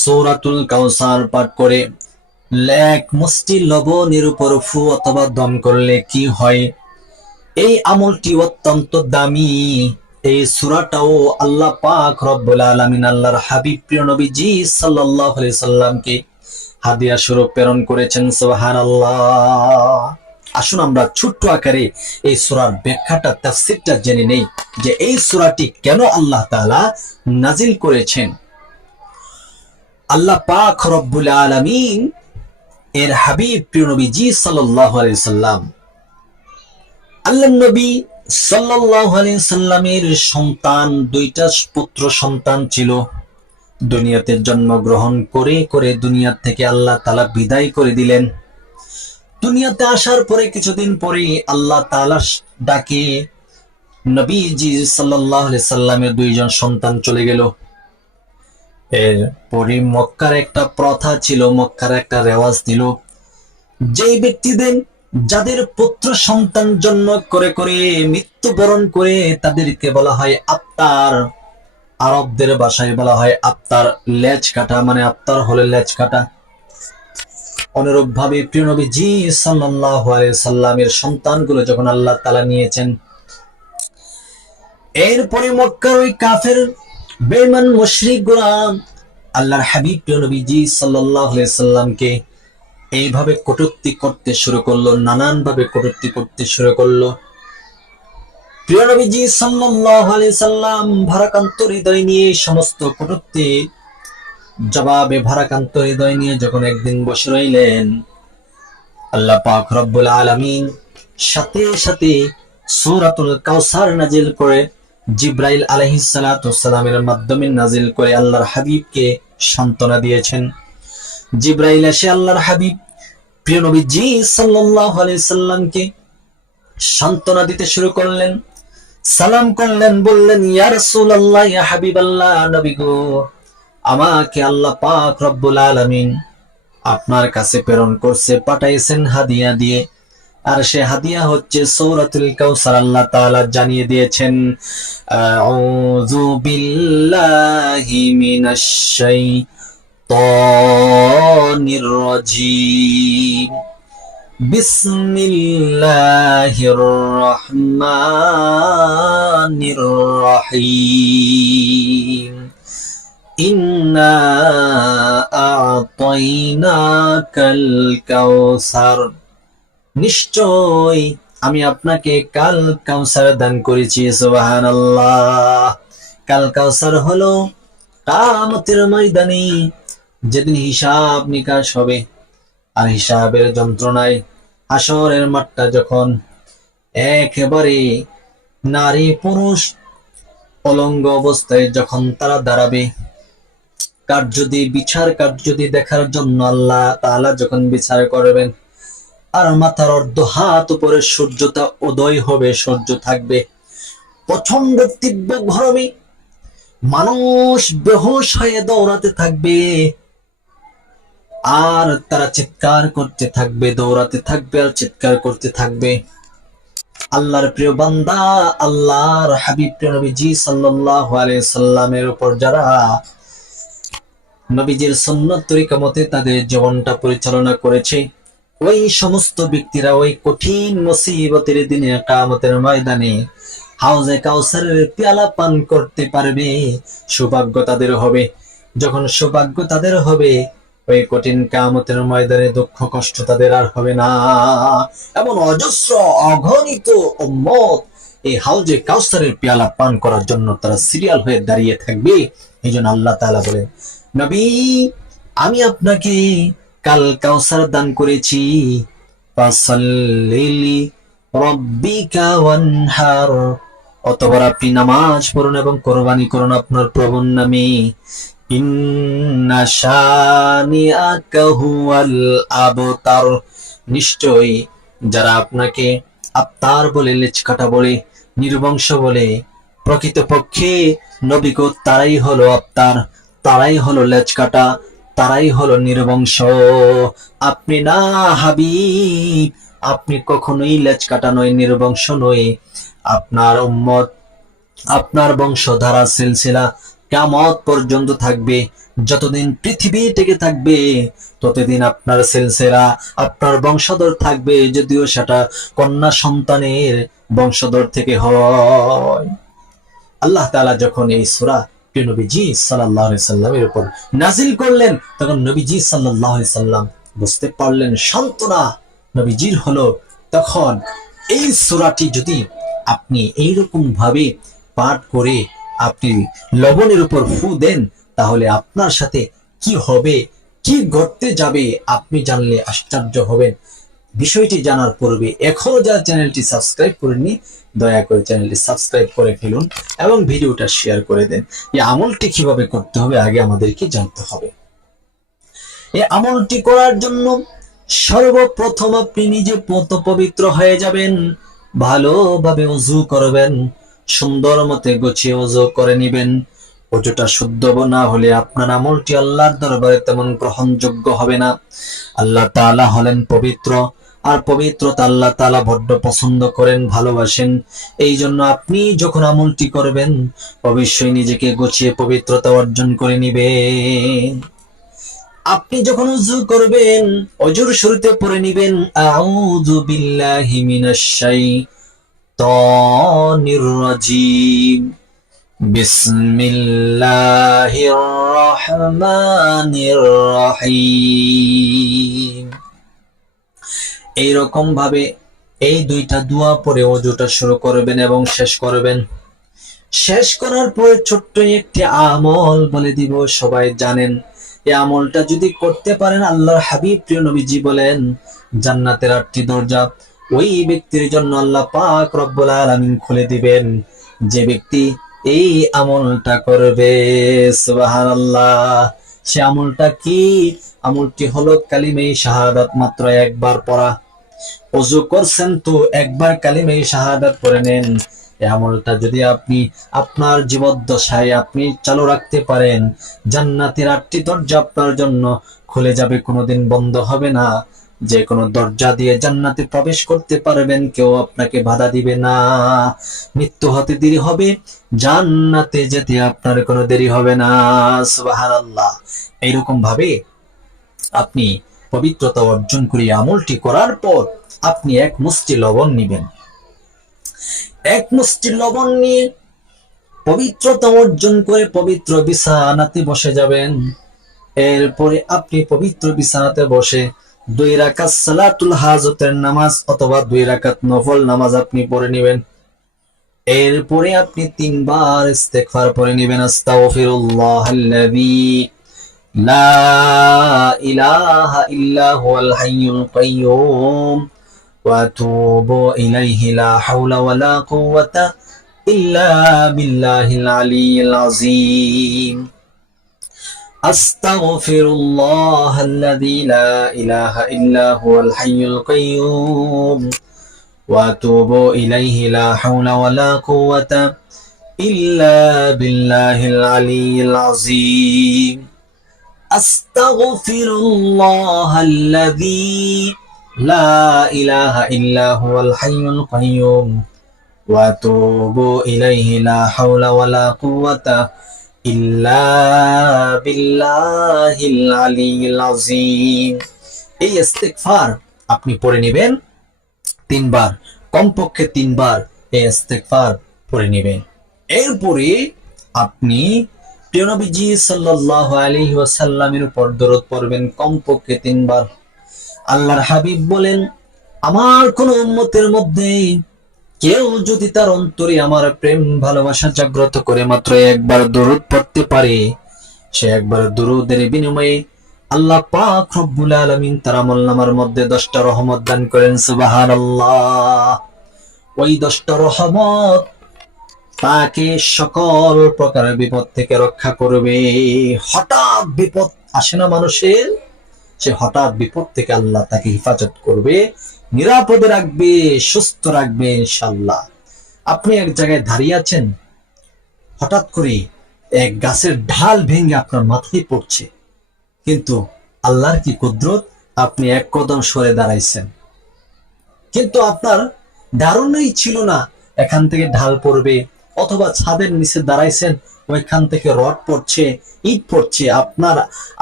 সূরাতুল কাউসার পাঠ করে এক মুষ্টি লবণের উপর ফু অথবা দম করলে কি হয়, এই আমলটি অত্যন্ত দামি। এই সূরাটাও আল্লাহ পাক রব্বুল আলামিন আল্লাহর হাবিব প্রিয় নবীজি সাল্লাল্লাহু আলাইহি সাল্লামকে হাদিয়া স্বরূপ প্রেরণ করেছেন। সুবহানাল্লাহ। আসুন আমরা ছোট্ট আকারে এই সূরার ব্যাখ্যাটা তাফসীরটা জেনে নেই যে এই সূরাটি কেন আল্লাহ তাআলা নাজিল করেছেন। আল্লাহ পাক রব্বুল আলামিন এর হাবিব প্রিয় নবীজি সাল্লাল্লাহু আলাইহি সাল্লাম, আল্লাহর নবী সাল্লাল্লাহু আলাইহি সাল্লামের সন্তান, দুইটা পুত্র সন্তান ছিল। দুনিয়াতে জন্মগ্রহণ করে করে দুনিয়া থেকে আল্লাহ তাআলা বিদায় করে দিলেন। দুনিয়াতে আসার পরে কিছুদিন পরে আল্লাহ তাআলা ডাকে নবীজি সাল্লাল্লাহু আলাইহি সাল্লামের দুইজন সন্তান চলে গেল। এর পরে মক্কার একটা প্রথা ছিল, মক্কার একটা রেওয়াজ ছিল, যেই ব্যক্তিদের যাদের পুত্র সন্তান জন্ম করে করে মৃত্যুবরণ করে তাদেরকে বলা হয় আফতার। আরবদের ভাষায় বলা হয় আফতার, লেজ কাটা, মানে আফতার হলে লেজ কাটা। অনুরূপ ভাবে প্রিয় নবীজি সাল্লাল্লাহু আলাইহি সাল্লামের সন্তানগুলো যখন আল্লাহ তাআলা নিয়েছেন, এরপরে মক্কার ওই কাফের বেঈমান মুশরিকরা আল্লাহর হাবিব প্রিয় নবীজি সাল্লাল্লাহু আলাইহি সাল্লামকে এইভাবে কটূক্তি করতে শুরু করলো, নানান ভাবে কটূক্তি করতে শুরু করলো। প্রিয় নবীজি সাল্লাল্লাহু আলাইহি সাল্লাম ভারাক্রান্ত হৃদয় নিয়ে সমস্ত কটূক্তি জবাবে ভারাক্রান্ত হৃদয় নিয়ে যখন একদিন বসে রইলেন, আল্লাহ পাক রব্বুল আলামিন সাথে সাথে সূরাতুল কাউসার নাজিল করে জিবরাইল আলাইহিস সালাতু ওয়াসসালামের মাধ্যমে নাজিল করে আল্লাহর হাবিবকে সান্ত্বনা দিয়েছেন। জিবরাইল এসে আল্লাহর হাবিব প্রিয় নবীজি সাল্লাল্লাহু আলাইহি সাল্লামকে সান্ত্বনা দিতে শুরু করলেন, সালাম করলেন, বললেন ইয়া রাসূলুল্লাহ, ইয়া হাবিবাল্লাহ, নবী গো, আমাকে আল্লাহ পাক রব্বুল আলামিন আপনার কাছে প্রেরণ করছে, পাঠাইছেন হাদিয়া দিয়ে। আর সে হাদিয়া হচ্ছে সূরাতুল কাউসার। আল্লাহ তাআলা জানিয়ে দিয়েছেন আউযু বিল্লাহি মিনাশ শাইতানির রাজীম বিসমিল্লাহির রহমানির রহিম ইন্না আ'তাইনাকাল কাউসার, নিশ্চয় আমি আপনাকে কাল কাউসার দান করেছি। সুবহানাল্লাহ। কাল কাউসার হলো কিয়ামতের ময়দানে যেদিন হিসাব নিকাশ হবে, আর হিসাবের যন্ত্রণায় হাসরের মাঠটা যখন একেবারে নারী পুরুষ অলঙ্গ অবস্থায় যখন তারা দাঁড়াবে, বিচার কার্য দেখার জন্য আল্লাহ তাআলা যখন বিচার করবেন, আর মাথার অর্ধ হাত উপরে সূর্যটা উদয় হবে, সূর্য থাকবে, প্রচন্ড তীব্র গরমে মানুষ বেহুশ হয়ে দৌড়াতে থাকবে, আর তারা চিৎকার করতে থাকবে, দৌড়াতে থাকবে আর চিৎকার করতে থাকবে। আল্লাহর প্রিয় বান্দা, আল্লাহর হাবিব প্রিয় নবীজি সাল্লাল্লাহু আলাইহি সাল্লামের উপর যারা নবীজির সুন্নাত তরিকা মতে তাদের জীবনটা পরিচালনা করেছে, ওই সমস্ত ব্যক্তিরা ওই কঠিন মুসিবতের দিনে কিয়ামতের ময়দানে হাউজে কাউসারের পেয়ালা পান করতে পারবে। সৌভাগ্য তাদের হবে। যখন সৌভাগ্য তাদের হবে, ওই কঠিন কিয়ামতের ময়দানে দুঃখ কষ্ট তাদের আর হবে না। এমন অজস্র অগণিত উম্মত এই হাউজে কাউসারের পেয়ালা পান করার জন্য তারা সিরিয়াল হয়ে দাঁড়িয়ে থাকবে। এই জন্য আল্লাহ তাআলা বলেন, নবী আমি আপনাকে কাল কাউসার দান করেছি, ফাসাল্লি রাব্বিকা ওয়ানহার, অতঃপর আপনি নামাজ পড়ুন এবং কোরবানি করুন আপনার প্রভুর নামে। ইন্না শানিআকা হুয়াল আবতার, নিশ্চয়ই যারা আপনাকে আফতার বলে, লেজ কাটা বলে, নির্বংশ বলে, প্রকৃতপক্ষে নবী গো তারাই হলো আফতার, তারাই হলো লেজ কাটা, তারাই হলো নির্বংশ। আপনি না হাবিব, আপনি কখনোই লেজ কাটা নয়, নির্বংশ নয়। আপনার উম্মত, আপনার বংশধারা সিলসিলা কিয়ামত পর্যন্ত থাকবে। যতদিন পৃথিবী টিকে থাকবে ততদিন আপনার সিলসিলা, আপনার বংশধর থাকবে, যদিও সেটা কন্যা সন্তানের বংশধর থেকে হয়। আল্লাহ তাআলা যখন এই সূরা প্রিয় নবীজি সাল্লাল্লাহু আলাইহি সাল্লামের উপর নাজিল করলেন, তখন নবীজি সাল্লাল্লাহু আলাইহি সাল্লাম বুঝতে পারলেন সান্ত্বনা নবীজির হলো। তখন এই সূরাটি যদি আপনি এইরকম ভাবে পাঠ করে আপনি লবণের উপর ফু দেন, তাহলে আপনার সাথে কি হবে, কি ঘটতে যাবে আপনি জানলে আশ্চর্য হবেন। বিষয়টি জানার পূর্বে এখনো যারা চ্যানেলটি সাবস্ক্রাইব করেননি, দয়া করে চ্যানেলটি সাবস্ক্রাইব করে ফেলুন এবং ভিডিওটা শেয়ার করে দেন। এই আমলটি কিভাবে করতে হবে আগে আমাদেরকে জানতে হবে। এই আমলটি করার জন্য সর্বপ্রথম আপনি নিজে পবিত্র হয়ে যাবেন, ভালোভাবে ওযু করবেন, সুন্দর মতে গুছিয়ে ওযু করে নেবেন। ওযুটা শুদ্ধ না হলে আপনার আমলটি আল্লাহর দরবারে তেমন গ্রহণযোগ্য হবে না। আল্লাহ তাআলা হলেন পবিত্র, আর পবিত্রতা আল্লাহ তাআলা বড্ড পছন্দ করেন, ভালোবাসেন। এই জন্য আপনি যখন আমলটি করবেন অবশ্যই নিজেকে গুছিয়ে পবিত্রতা অর্জন করে নিবেন। আপনি যখন ওযু করবেন ওযুর শুরুতে পড়ে নিবেন আউযু বিল্লাহি মিনাশ শাইতানির রাজিম, বিসমিল্লাহির রহমানির রহিম। এইরকম ভাবে এই দুইটা দোয়া পড়ে ওযুটা শুরু করবেন এবং শেষ করবেন। শেষ করার পরে ছোট্ট একটি আমল বলে দিব, সবাই জানেন। এই আমলটা যদি করতে পারেন, আল্লাহর হাবিব প্রিয় নবীজি বলেন জান্নাতের 8টি দরজা ওই ব্যক্তির জন্য আল্লাহ পাক রব্বুল আলামিন খুলে দিবেন, যে ব্যক্তি এই আমলটা করবে। সুবহানাল্লাহ। সে আমলটা কি? আমলটি হলো কালিমে শাহাদাত মাত্র একবার পড়া। ওযু করছেন তো একবার কালিমে শাহাদাত পড়ে নেন। এই আমলটা যদি আপনি আপনার জীবদ্দশায় আপনি চালু রাখতে পারেন, জান্নাতের 8টি দরজা আপনার জন্য খুলে যাবে, কোনোদিন বন্ধ হবে না। যে কোনো দরজা দিয়ে জান্নাতে প্রবেশ করতে পারবেন, কেউ আপনাকে বাধা দিবে না। মৃত্যু হতে দেরি হবে, জান্নাতে যেতে আপনার কোনো দেরি হবে না। সুবহানাল্লাহ। এইরকম ভাবে আপনি পবিত্রতা অর্জন করে আমলটি করার পর আপনি এক মুষ্টি লবণ নিবেন। এক মুষ্টি লবণ নিয়ে পবিত্রতা অর্জন করে পবিত্র বিছানাতে বসে যাবেন। এরপরে আপনি পবিত্র বিছানাতে বসে 2 রাকাত সালাতুল হাজতের নামাজ অথবা 2 রাকাত নফল নামাজ আপনি পড়ে নেবেন। এরপরে আপনি 3 বার ইস্তেগফার পড়ে নেবেন। আস্তাগফিরুল্লাহাল্লাযী লা ইলাহা ইল্লা হুয়াল হাইয়ুল কাইয়্যুম ওয়া আতুবু ইলাইহি লা হাওলা ওয়ালা কুওয়াতা ইল্লা বিল্লাহিল আলিয়্যিল আযীম। আস্তাগফিরুল্লাহাল্লাযী লা ইলাহা ইল্লা হুয়াল হাইয়ুল কাইয়্যুম ওয়া আতুবু ইলাইহি লা হাওলা ওয়ালা কুওয়াতা ইল্লা বিল্লাহিল আলিয়্যিল আযীম। আস্তাগফিরুল্লাহাল্লাযী লা ইলাহা ইল্লা হুয়াল হাইয়ুল কাইয়্যুম ওয়া আতুবু ইলাইহি লা হাওলা ওয়ালা কুওয়াতা ইল্লা বিল্লাহিল আলিয়্যিল আযীম। এই ইস্তেগফার আপনি পড়ে নেবেন 3 বার, কমপক্ষে 3 বার এই ইস্তেগফার পড়ে নেবেন। এরপরে আপনি প্রিয় নবীজি সাল্লাল্লাহু আলাইহি ওয়াসাল্লামের উপর দরুদ পড়বেন কমপক্ষে 3 বার। আল্লাহর হাবিব বলেন, আমার কোন উম্মতের মধ্যে কেউ যদি তার অন্তরে আমার প্রেম ভালোবাসা জাগ্রত করে মাত্র একবার দরুদ পড়তে পারে, সে একবার দরুদের বিনিময়ে আল্লাহ পাক রব্বুল আলামিন তার আমলনামার মধ্যে 10টা রহমত দান করেন। সুবহানাল্লাহ। ওই 10টা রহমত তাকে সকল প্রকারের বিপদ থেকে রক্ষা করবে। হঠাৎ বিপদ আসে না মানুষের, সে হঠাৎ বিপদ থেকে আল্লাহ তাকে হেফাজত করবে, নিরাপদে রাখবে, সুস্থ রাখবে ইনশাআল্লাহ। আপনি এক জায়গায় দাঁড়িয়ে আছেন, হঠাৎ করে এক গাছের ঢাল ভেঙে আপনার মাথায় পড়ছে, কিন্তু আল্লাহর কি কুদরত, আপনি এক কদম সরে দাঁড়াইছেন, কিন্তু আপনার ধারণাই ছিল না এখান থেকে ঢাল পড়বে, অথবা ছাদের নিচে দাঁড়াইছেন, ওইখান থেকে রড পড়ছে, ইট পড়ছে, আপনার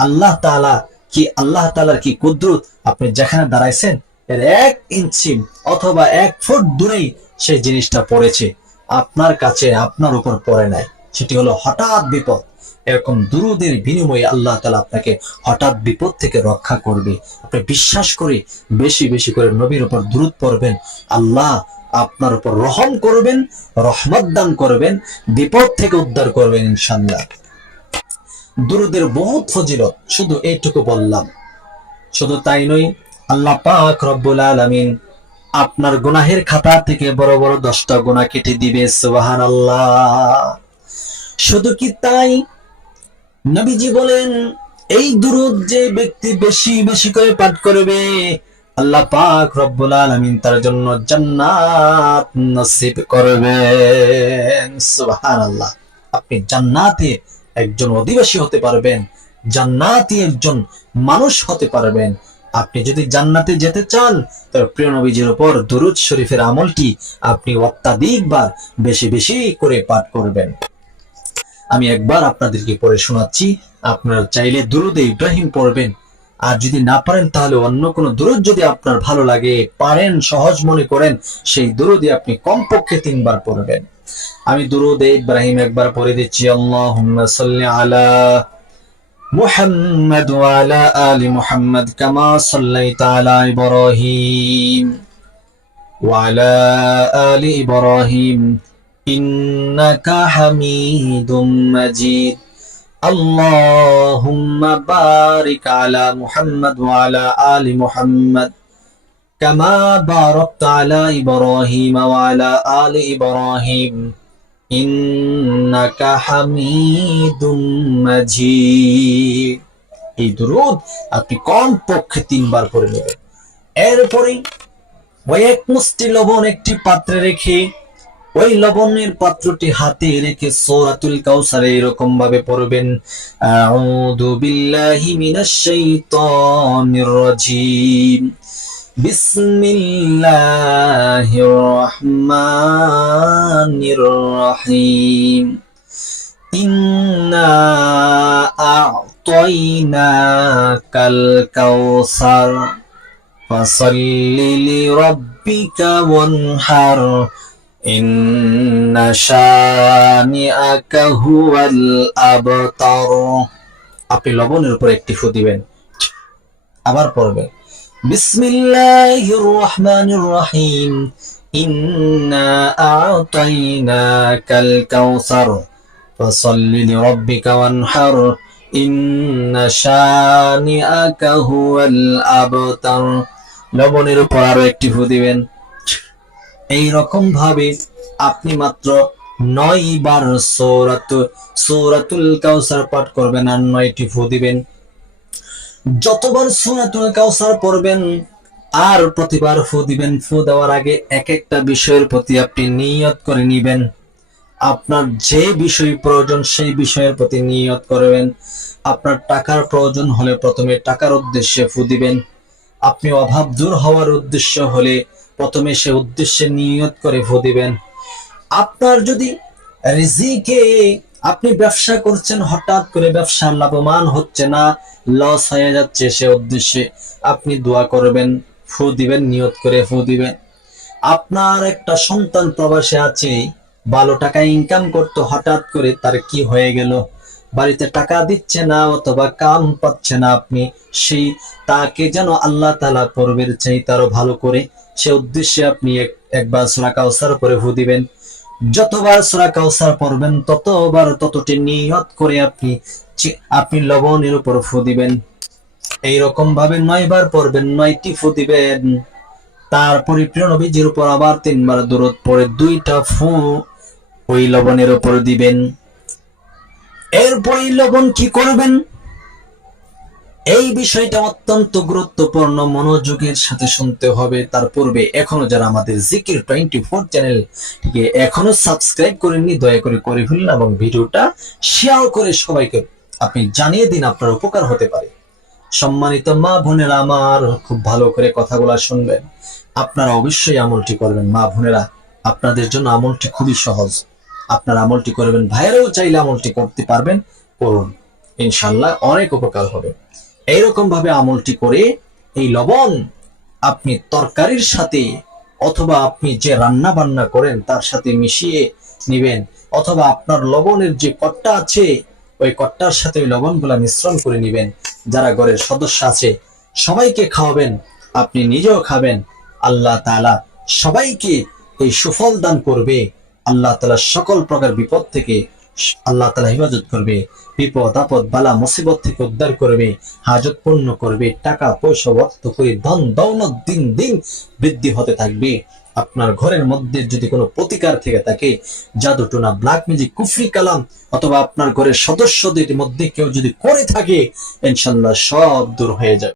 আল্লাহ তাআলার কি কুদরত, আপনি যেখানে দাঁড়াইছেন এর 1 ইঞ্চি অথবা 1 ফুট দূরেই সেই জিনিসটা পড়েছে, আপনার কাছে, আপনার উপর পড়ে নাই। সেটি হলো হঠাৎ বিপদ। এরকম দুরূদের বিনিময়ে আল্লাহ তাআলা আপনাকে হঠাৎ বিপদ থেকে রক্ষা করবে। আপনি বিশ্বাস করে বেশি বেশি করে নবীর উপর দুরূদ পড়বেন, আল্লাহ আপনার উপর রহম করবেন, রহমত দান করবেন, বিপদ থেকে উদ্ধার করবেন ইনশাআল্লাহ। দুরূদের বহুত ফজিলত, শুধু এইটুকু বললাম। শুধু তাই নয়, আল্লাহ পাক রব্বুল আলামিন আপনার গুনাহের খাতা থেকে বড় বড় 10টা গুনাহ কেটে দিবে, সুবহানাল্লাহ। শুধু কি তাই, নবীজি বলেন এই দুরূদ যে ব্যক্তি বেশি বেশি করে পাঠ করবে, আল্লাহ পাক রব্বুল আলামিন তার জন্য জান্নাত নসিব করবেন, সুবহানাল্লাহ। আপনি জান্নাতে একজন অধিবাসী হতে পারবেন, জান্নাতি একজন মানুষ হতে পারবেন। আপনি যদি জান্নাতে যেতে চান, তবে প্রিয় নবীজির উপর দুরূদ শরীফের আমলটি আপনি অত্যাধিকবার বেশি বেশি করে পাঠ করবেন। আমি একবার আপনাদেরকে পড়ে শোনাচ্ছি, আপনারা চাইলে দুরূদে ইব্রাহিম পড়বেন, আর যদি না পারেন তাহলে অন্য কোনো দুরূদ যদি আপনার ভালো লাগে, পারেন, সহজ মনে করেন, সেই দুরূদে আপনি কমপক্ষে 3 বার পড়বেন। আমি দুরূদে ইব্রাহিম একবার পড়ে দিচ্ছি। আল্লাহুম্মা সাল্লি আলা মুহাম্মাদ ওয়া আলা আলি মুহাম্মাদ কামা সাল্লাইতা আলা ইব্রাহিম ওয়া আলা আলি ইব্রাহিম ইন্নাকা হামিদুম মাজিদ। আল্লাহুম্মা বারিক আলা মুহাম্মাদ ওয়া আলা আলি মুহাম্মাদ কামা বারাকতা আলা ইব্রাহিম ওয়া আলা আলি ইব্রাহিম ইন্নাকা হামিদুম মাজিদ। এই দুরূদ আপনি কমপক্ষে 3 বার পড়ে নেবেন। এরপরে ওই 1 মুষ্টি লবণ একটি পাত্রে রেখে, ওই লবণের পাত্রটি হাতে রেখে সূরাতুল কাউসারে এরকম ভাবে পড়বেন, আউযু বিল্লাহি মিনাশ শাইতানির রাজীম, বিসমিল্লাহির রহমানির রহিম, ইন্না আ'তাইনাকাল কাউসার ফাসাল্লি লিরাব্বিকা ওয়ানহার ইন্না শানিআকা হুয়াল আবতার। আপনি লবণের উপর একটি ফু দিবেন, আবার পড়বেন বিসমিল্লাহির রহমানির রহিম, ইন্না আ'তাইনাকাল কাউসার ফাসাল্লি লিরাব্বিকা ওয়ানহার ইন্না শানিআকা হুয়াল আবতার। লবণের উপর আরো একটি ফু দিবেন। এই রকম ভাবে আপনি মাত্র 9 বার সূরাতুল কাউসার পাঠ করবেন আর 9টি ফু দিবেন। যতবার সূরাতুল কাউসার পড়বেন আর প্রতিবার ফু দিবেন। ফু দেওয়ার আগে এক একটা বিষয়ের প্রতি আপনি নিয়ত করে নেবেন। আপনার যে বিষয় প্রয়োজন সেই বিষয়ের প্রতি নিয়ত করবেন। আপনার টাকার প্রয়োজন হলে প্রথমে টাকার উদ্দেশ্যে ফু দিবেন। আপনি অভাব দূর হওয়ার উদ্দেশ্য হলে প্রথমে সে উদ্দেশ্যে নিয়ত করে ফু দিবেন। আপনার যদি রিজিকে, আপনি ব্যবসা করছেন, হঠাৎ করে ব্যবসা লাভবান হচ্ছে না, লস হয়ে যাচ্ছে, সে উদ্দেশ্যে আপনি দোয়া করবেন, ফু দিবেন, নিয়ত করে ফু দিবেন। আপনার একটা সন্তান প্রবাসে আছে, ভালো টাকা ইনকাম করতে, হঠাৎ করে তার কি হয়ে গেল, বাড়িতে টাকা দিচ্ছে না অথবা কাম পাচ্ছে না, আপনি সেই তাকে যেন আল্লাহ তাআলা পূর্বের চাইতে আরো ভালো করে, সে উদ্দেশ্যে আপনি একবার সূরা কাউসার পড়ে ফু দিবেন। যতবার সূরা কাউসার পড়বেন ততবার ততটি নিয়ত করে আপনি লবণের উপর ফু দিবেন। এইরকম ভাবে 9 বার পড়বেন, 9টি ফু দিবেন। তারপরে প্রিয় নবীজির উপর আবার 3 বার দরুদ পড়ে 2টা ফু ওই লবণের উপর দিবেন। এরপর এই লবণ কি করবেন, এই বিষয়টা অত্যন্ত গুরুত্বপূর্ণ, মনোযোগের সাথে শুনতে হবে। তার পূর্বে এখনো যারা আমাদের জিকির 24 চ্যানেলটিকে এখনো সাবস্ক্রাইব করেননি, দয়া করে করে ফেলুন এবং ভিডিওটা শেয়ার করে সবাইকে আপনি জানিয়ে দিন, আপনার উপকার হতে পারে। সম্মানিত মা বোনেরা আমার, খুব ভালো করে কথাগুলো শুনবেন, আপনারা অবশ্যই আমলটি করবেন। মা বোনেরা, আপনাদের জন্য আমলটি খুবই সহজ। আপনার আমলটি করবেন। ভাইয়েরাও চাইলে আমলটি করতে পারবেন, করুন, ইনশাল্লাহ অনেক উপকার হবে। এইরকম ভাবে আমলটি করে এই লবণ আপনি তরকারির সাথে অথবা আপনি যে রান্না বান্না করেন তার সাথে মিশিয়ে নিবেন, অথবা আপনার লবণের যে কট্টা আছে ওই কট্টার সাথে ওই লবণগুলা মিশ্রণ করে নিবেন। যারা ঘরের সদস্য আছে সবাইকে খাওয়াবেন, আপনি নিজেও খাবেন। আল্লাহ তাআলা সবাইকে এই সুফল দান করবে। আল্লাহ তাআলা সকল প্রকার বিপদ থেকে আল্লাহ তাআলা হেফাজত করবে, বিপদ আপদ বালা মুসিবত থেকে উদ্ধার করবে, হাজত পূর্ণ করবে, টাকা পয়সা অর্থ করে ধন দৌলত দিন দিন বৃদ্ধি হতে থাকবে। আপনার ঘরের মধ্যে যদি কোনো প্রতিকার থেকে থাকে, জাদু টোনা ব্ল্যাক ম্যাজিক কুফরি কালাম, অথবা আপনার ঘরের সদস্যদের মধ্যে কেউ যদি করে থাকে, ইনশাআল্লাহ সব দূর হয়ে যাবে।